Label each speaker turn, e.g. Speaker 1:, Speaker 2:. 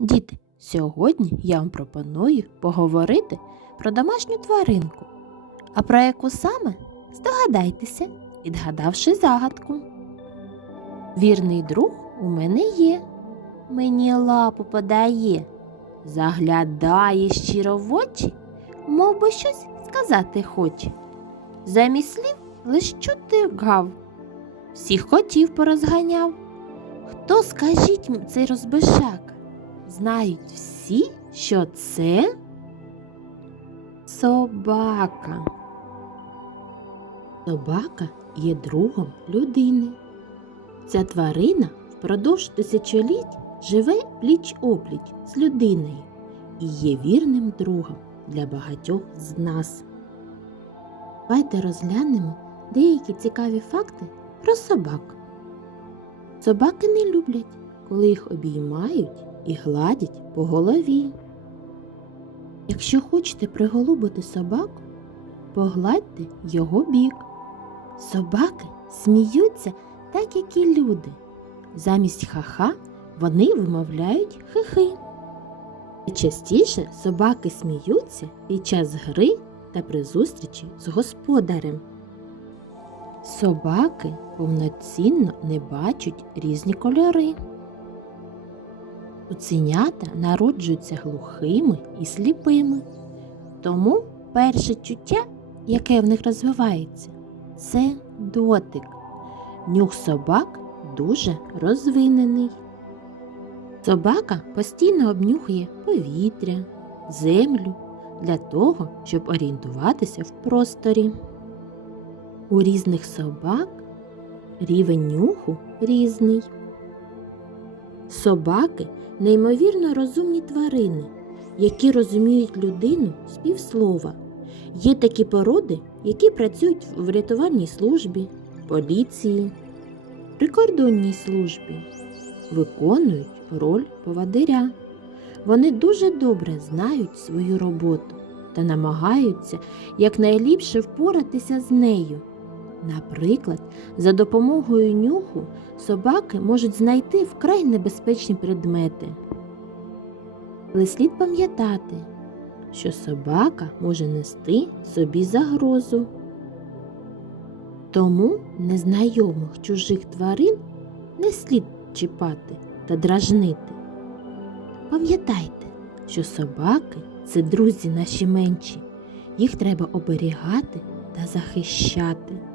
Speaker 1: Діти, сьогодні я вам пропоную поговорити про домашню тваринку. А про яку саме здогадайтеся, відгадавши загадку. Вірний друг у мене є, мені лапу подає, заглядає щиро в очі, мов би щось сказати хоче. Замість слів лиш чути гав, всіх котів порозганяв. Хто, скажіть цей розбишак? Знають всі, що це собака. Собака є другом людини. Ця тварина впродовж тисячоліть живе пліч опліч з людиною і є вірним другом для багатьох з нас. Давайте розглянемо деякі цікаві факти про собак. Собаки не люблять, коли їх обіймають і гладять по голові. Якщо хочете приголубити собаку, погладьте його бік. Собаки сміються так, як і люди. Замість ха-ха вони вимовляють хихи. Частіше собаки сміються під час гри та при зустрічі з господарем. Собаки повноцінно не бачать різні кольори. Цуценята народжуються глухими і сліпими. Тому перше чуття, яке в них розвивається, це дотик. Нюх собак дуже розвинений. Собака постійно обнюхує повітря, землю для того, щоб орієнтуватися в просторі. У різних собак рівень нюху різний. Собаки неймовірно розумні тварини, які розуміють людину з півслова. Є такі породи, які працюють в врятувальній службі, поліції, прикордонній службі, виконують роль повадиря. Вони дуже добре знають свою роботу та намагаються якнайліпше впоратися з нею. Наприклад, за допомогою нюху собаки можуть знайти вкрай небезпечні предмети. Але слід пам'ятати, що собака може нести собі загрозу. Тому незнайомих чужих тварин не слід чіпати та дражнити. Пам'ятайте, що собаки це друзі наші менші, їх треба оберігати та захищати.